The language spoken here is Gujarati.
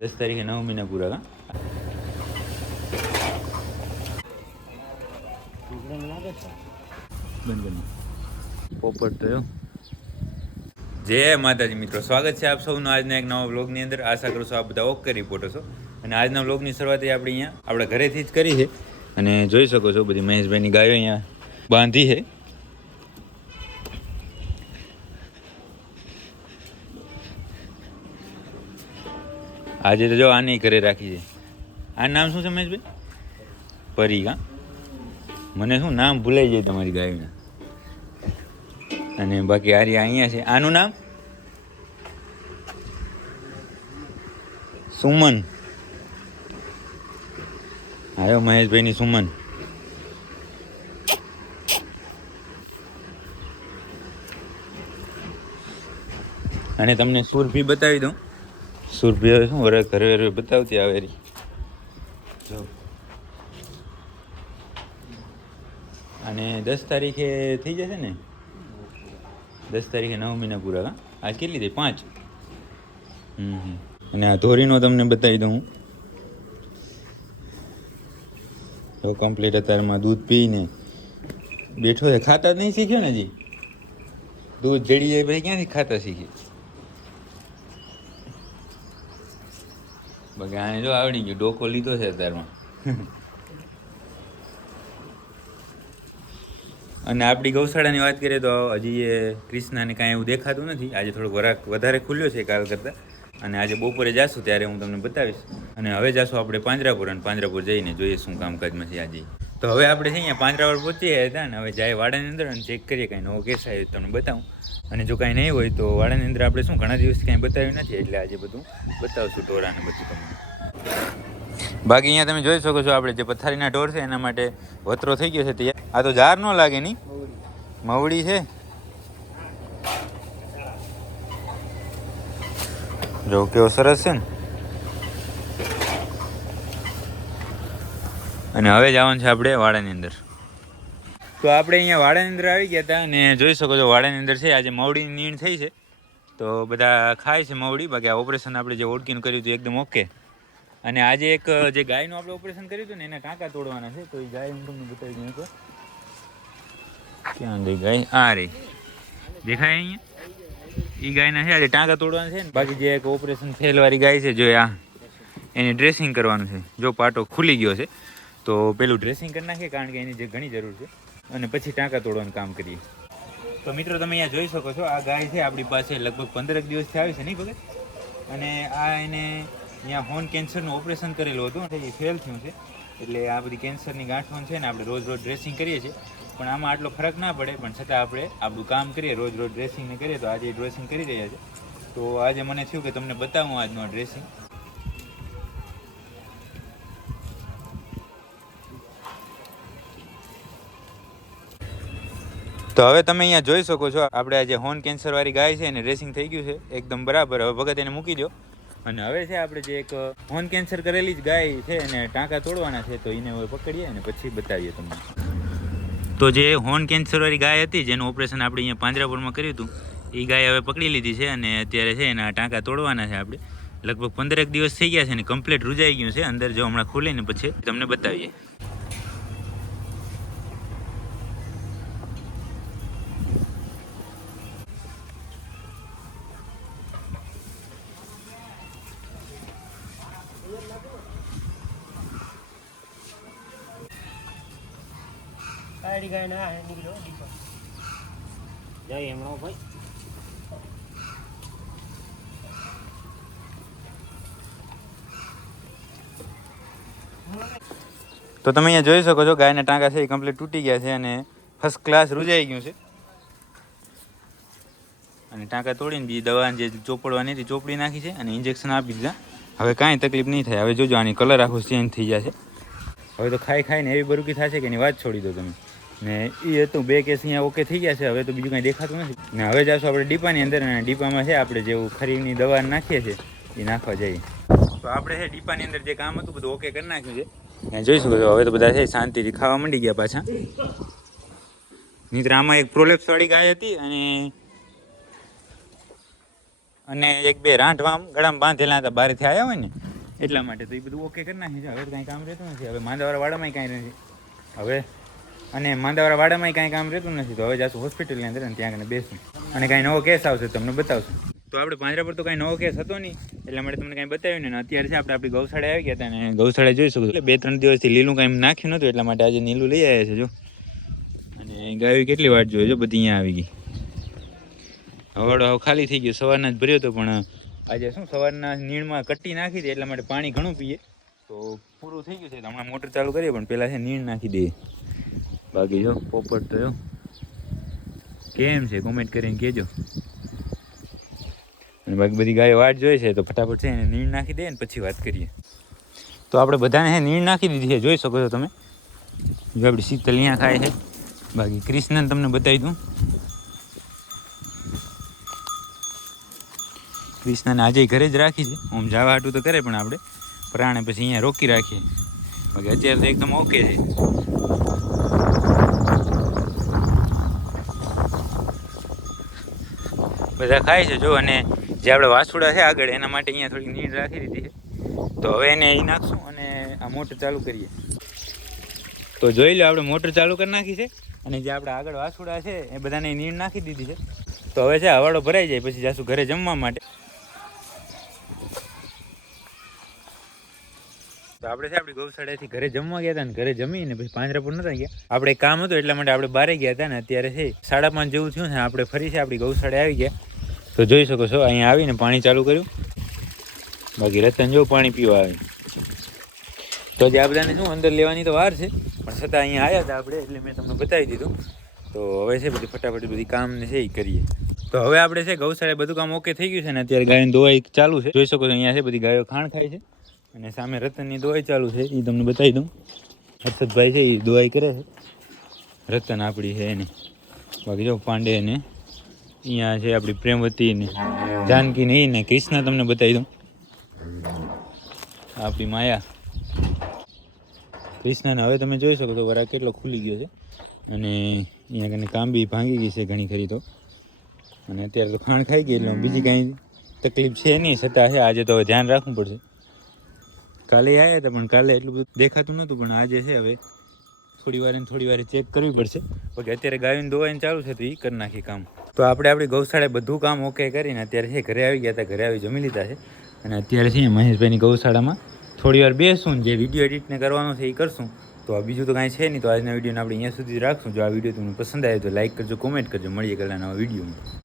દસ તારીખે નવ મહિના પૂરા પોપટ થયો. જય માતાજી મિત્રો સ્વાગત છે આપ સૌનું આજના એક નવા બ્લોગની અંદર આશા કરું છું આપ બધા ઓકે રિપોર્ટો છો અને આજના બ્લોગની શરૂઆત આપણે અહીંયા આપણા ઘરેથી જ કરી છે અને જોઈ શકો છો બધી મહેશભાઈની ગાયો અહીંયા બાંધી છે આજે તો જો આની ઘરે રાખી છે. આ નામ શું છે મહેશભાઈ? પરી હા મને શું નામ ભૂલાઈ જાય તમારી ગાયના. અને બાકી આરી અહીંયા છે. આનું નામ? સુમન. આવ્યો મહેશભાઈની સુમન. અને તમને સુરભી બતાવી દઉં. સુરભી હવે શું વરે ઘરે ઘરે બતાવતી આવે રી જો અને દસ તારીખે થઈ જશે ને? દસ તારીખે નવ મહિના પૂરા, હા? આજ કેટલી થઈ? પાંચ? હમ. અને આ ધોરીનો તમને બતાવી દઉં જો કમ્પ્લીટ અત્યારમાં દૂધ પીને બેઠો છે. ખાતા જ નહીં શીખ્યો ને હજી? દૂધ જડી જાય પછી ક્યાંથી ખાતા શીખે? બાકી આને જો આવડી ગયું. ડોકો લીધો છે અત્યારમાં. અને આપણી ગૌશાળાની વાત કરીએ તો હજી એ ક્રિષ્નાને કાંઈ એવું દેખાતું નથી. આજે થોડોક વરાક વધારે ખુલ્યો છે કાલ કરતાં. અને આજે બપોરે જાશું ત્યારે હું તમને બતાવીશ. અને હવે જાશું આપણે પાંજરાપુર અને પાંજરાપુર જઈને જોઈએ શું કામકાજમાં છે આજે. તો હવે આપણે છે અહીંયા પાંજરાવાળ પહોંચી ગયા હતા ને, હવે જાય વાડાની અંદર અને ચેક કરીએ કાંઈ નવો કેસ આવ્યો તમને બતાવું. અને જો કાંઈ નહીં હોય તો વાડાની અંદર આપણે શું ઘણા દિવસ કાંઈ બતાવ્યું નથી, એટલે આજે બધું બતાવશું ઢોરાને બધું તમને. બાકી અહીંયા તમે જોઈ શકો છો આપણે જે પથારીના ઢોર છે એના માટે વતરો થઈ ગયો છે ત્યાં આ તો ઝાર ન લાગે નહીં મવડી છે. જો કેવો સરસ છે ને. અને હવે જવાનું છે આપણે વાડાની અંદર. તો આપણે અહીંયા વાડાની અંદર આવી ગયા હતા અને જોઈ શકો છો વાડાની અંદર છે, આજે મવડીની નીણ થઈ છે. તો બધા ખાય છે મવડી, બાકી આ ઓપરેશન આપણે જે ઓળખીને કર્યું હતું એકદમ ઓકે. અને આજે એક જે ગાયનું આપણે ઓપરેશન કર્યું હતું ને, એના કાંકા તોડવાના છે. તો એ ગાય હું તમને બતાવી દઉં ક્યાં ગઈ ગાય? આ રે દેખાય અહીંયા? એ ગાયના છે, આજે ટાંકા તોડવાના છે ને, બાકી જે એક ઓપરેશન ફેલવાળી ગાય છે, જો આ, એની ડ્રેસિંગ કરવાનું છે. જો પાટો ખુલી ગયો છે. તો પેલું ડ્રેસિંગ કરી નાખીએ કારણ કે એની જે ઘણી જરૂર છે. અને પછી ટાંકા તોડવાનું કામ કરીએ. તો મિત્રો તમે અહીંયા જોઈ શકો છો, આ ગાય છે, આપણી પાસે લગભગ પંદરક દિવસથી આવી છે, નહીં ભગત? અને આ એને અહીંયા હોર્ન કેન્સરનું ઓપરેશન કરેલું હતું. એ ફેલ થયું છે. એટલે આ બધી કેન્સરની ગાંઠવણ છે ને આપણે રોજ રોજ ડ્રેસિંગ કરીએ છીએ. પણ આમાં આટલો ફરક ના પડે, પણ છતાં આપણે આપણું કામ કરીએ, રોજ રોજ ડ્રેસિંગને કરીએ, તો આજે ડ્રેસિંગ કરી રહ્યા છે. તો આજે મને થયું કે તમને બતાવું આજનું ડ્રેસિંગ તો હવે તમે અહીંયા જોઈ શકો છો, આપણે આ જે હોર્ન કેન્સર વાળી ગાય છે એને રેસિંગ થઈ ગયું છે, એકદમ બરાબર. હવે ભગત એને મૂકી દો. અને હવે છે આપણે જે એક હોર્ન કેન્સર કરેલી જ ગાય છે એને ટાંકા તોડવાના છે, તો એને હવે પકડીએ અને પછી બતાવીએ તમને. તો જે હોર્ન કેન્સર વાળી ગાય હતી, જેનું ઓપરેશન આપણે અહીંયા પાંજરાપુરમાં કર્યું હતું એ ગાય હવે પકડી લીધી છે અને અત્યારે છે એના ટાંકા તોડવાના છે આપણે. લગભગ પંદરેક દિવસ થઈ ગયા છે અને કમ્પ્લીટ રૂજાઈ ગયું છે, અંદર જો હમણાં ખોલીને પછી તમને બતાવીએ. આડી ગાય ના હે નીકળ્યો દીપો જય હેમણો ભાઈ. તો તમે અહીંયા જોઈ શકો છો ગાયના ટાંકા છે એ કમ્પ્લીટ તૂટી ગયા છે અને ફર્સ્ટ ક્લાસ રૂજાઈ ગયું છે. અને ટાંકા તોડીને બીજી દવા જે ચોપડવાની હતી ચોપડી નાખી છે અને ઇન્જેક્શન આપી દીધા. હવે કાંઈ તકલીફ નહીં થાય. હવે જોજો આની કલર આખો ચેન્જ થઈ જશે હવે તો ખાઈ ખાઈને એવી બરુકી થશે કે એની વાત છોડી દો તમે. ને એ હતું બે કેસ અહીંયા ઓકે થઈ ગયા છે. હવે તો બીજું કાંઈ દેખાતું નથી. ને હવે જાશું આપણે ડીપાની અંદર અને ડીપામાં છે આપણે જેવું ખરીની દવા નાખીએ છીએ એ નાખવા જઈએ. તો આપણે છે ડીપાની અંદર જે કામ હતું બધું ઓકે કરી નાખ્યું છે. ને જોઈ શકો હવે તો બધા છે શાંતિથી ખાવા માંડી ગયા પાછા. મિત્ર, આમાં એક પ્રોલેપ્સ વાળી ગાય હતી અને અને એક બે રાંઠવા આમ ગળામાં બાંધેલા હતા, બહારથી આવ્યા હોય ને, એટલા માટે તો એ બધું ઓકે કરી નાખ્યું છે. હવે કાંઈ કામ રહેતું નથી. હવે માંદાવાળા વાળામાં કાંઈ નથી. હવે અને માંદાવાળા વાડામાં કાંઈ કામ રહેતું નથી, તો હવે જાશું હોસ્પિટલની અંદર ત્યાં કને બેસું. અને કાંઈ નવો કેસ આવશે તમને બતાવશું. તો આપણે પાંજરા પર તો કાંઈ નવો કેસ હતો નહીં, એટલા માટે તમને કાંઈ બતાવ્યું ને અત્યારે છે આપણે આપણી ગૌશાળા આવી ગયા હતા અને ગૌશાળા જોઈ શકું એટલે બે ત્રણ દિવસથી લીલું કાંઈ નાખ્યું નહોતું, એટલા માટે આજે નીલું લઈ આવ્યા છે, જો. અને ગાયો કેટલી વાટ જોઈએ જો, બધી અહીંયા આવી ગઈ. હવાડો હવે ખાલી થઈ ગયો, સવારના જ ભર્યો હતો, પણ આજે શું, સવારના નીણમાં કટ્ટી નાખી દે, એટલા માટે પાણી ઘણું પીએ. તો પૂરું થઈ ગયું છે હમણાં મોટર ચાલુ કરીએ, પણ પહેલાં છે નીણ નાખી દઈએ. બાકી જો પોપટ તો જો. કેમ છે? કોમેન્ટ કરીને કહેજો. અને બાકી બધી ગાયો વાટ જોઈએ છે, તો ફટાફટ છે એને નીણ નાખી દે ને પછી વાત કરીએ. તો આપણે બધાને હે નીણ નાખી દીધી છે, જોઈ શકો છો તમે? જો આપણી શીતલ અહીંયા ખાય છે. બાકી કૃષ્ણને તમને બતાવી દઉં. કૃષ્ણને આજે ઘરે જ રાખી છે. આમ જવા હાટું તો કરે પણ આપણે. પ્રાણે પછી અહીંયા રોકી રાખીએ. બાકી અત્યારે તો એકદમ ઓકે છે. બધા ખાય છે. જો, અને જે આપણે વાસુડા છે આગળ, એના માટે અહીંયા થોડી નીડ રાખી દીધી છે. તો હવે એને અહીં નાખશું અને આ મોટર ચાલુ કરીએ. તો જોઈ લો, આપણે મોટર ચાલુ કરી નાખી છે. અને જે આપણે આગળ વાસુડા છે, એ બધાને નીડ નાખી દીધી છે. તો હવે છે હવાડો ભરાઈ જાય, પછી જાશું ઘરે જમવા માટે. તો આપણે છે, આપણી ગૌશાળાથી ઘરે જમવા ગયા હતા ને ઘરે જમીને પછી પાંજરાપુર નતા ગયા. આપણે કામ હતું, એટલા માટે આપણે બારે ગયા હતા ને અત્યારે છે, સાડા પાંચ જેવું થયું ને, આપણે ફરી છે, આપણી ગૌશાળા આવી ગયા. તો જોઈ શકો છો, અહીંયા આવીને પાણી ચાલુ કર્યું. બાકી રતન જો પાણી પીવા આવે. તો જે બધાને શું, અંદર લેવાની તો વાર છે, પણ છતાં અહીંયા આવ્યા હતા આપણે, એટલે મેં તમને બતાવી દીધું. તો હવે છે બધી ફટાફટ બધી કામ ને છે એ કરીએ. તો હવે આપણે છે ગૌશાળા બધું કામ ઓકે થઈ ગયું છે ને અત્યારે ગાયની દોવાઈ ચાલુ છે. જોઈ શકો છો, અહીંયા છે બધી ગાયો ખાણ ખાય છે. અને સામે રતનની દોવાઈ ચાલુ છે એ તમને બતાવી દઉં. હર્ષદભાઈ છે એ દોવાઈ કરે છે. રતન આપણી છે એને. બાકી જો પાંડે ને અહીંયા છે આપણી પ્રેમવતી ને જાનકી ને ને કૃષ્ણ તમને બતાવી દઉં. આપણી માયા. કૃષ્ણને હવે તમે જોઈ શકો તો વરા કેટલો ખુલી ગયો છે. અને અહીંયા કને કામ બી ભાંગી ગઈ છે ઘણી ખરી તો. અને અત્યારે તો ખાણ ખાઈ ગઈ, એટલે બીજી કાંઈ તકલીફ છે નહીં, છતાં છે, આજે તો હવે ધ્યાન રાખવું પડશે. કાલે આવ્યા હતા, પણ કાલે એટલું બધું દેખાતું નહોતું, પણ આજે છે હવે. થોડી વાર થોડી વાર ચેક કરવી પડશે. બાકી અત્યારે ગાયોને દોવાઈને ચાલુ છે તો એ કરી નાખી કામ. તો આપણે આપણી ગૌશાળાએ બધું કામ ઓકે કરીને અત્યારે છે, ઘરે આવી ગયા હતા, ઘરે આવી જમી લીધા છે. અને અત્યારે છે મહેશભાઈની ગૌશાળામાં થોડી વાર બેસું જે વીડિયો એડિટને કરવાનો છે એ કરશું. તો આ બીજું તો કાંઈ છે નહીં, તો આજના વિડીયોને આપણે અહીંયા સુધી રાખશું. જો આ વીડિયો તમને પસંદ આવે તો લાઇક કરજો કોમેન્ટ કરજો, મળીએ કલાના વિડીયોમાં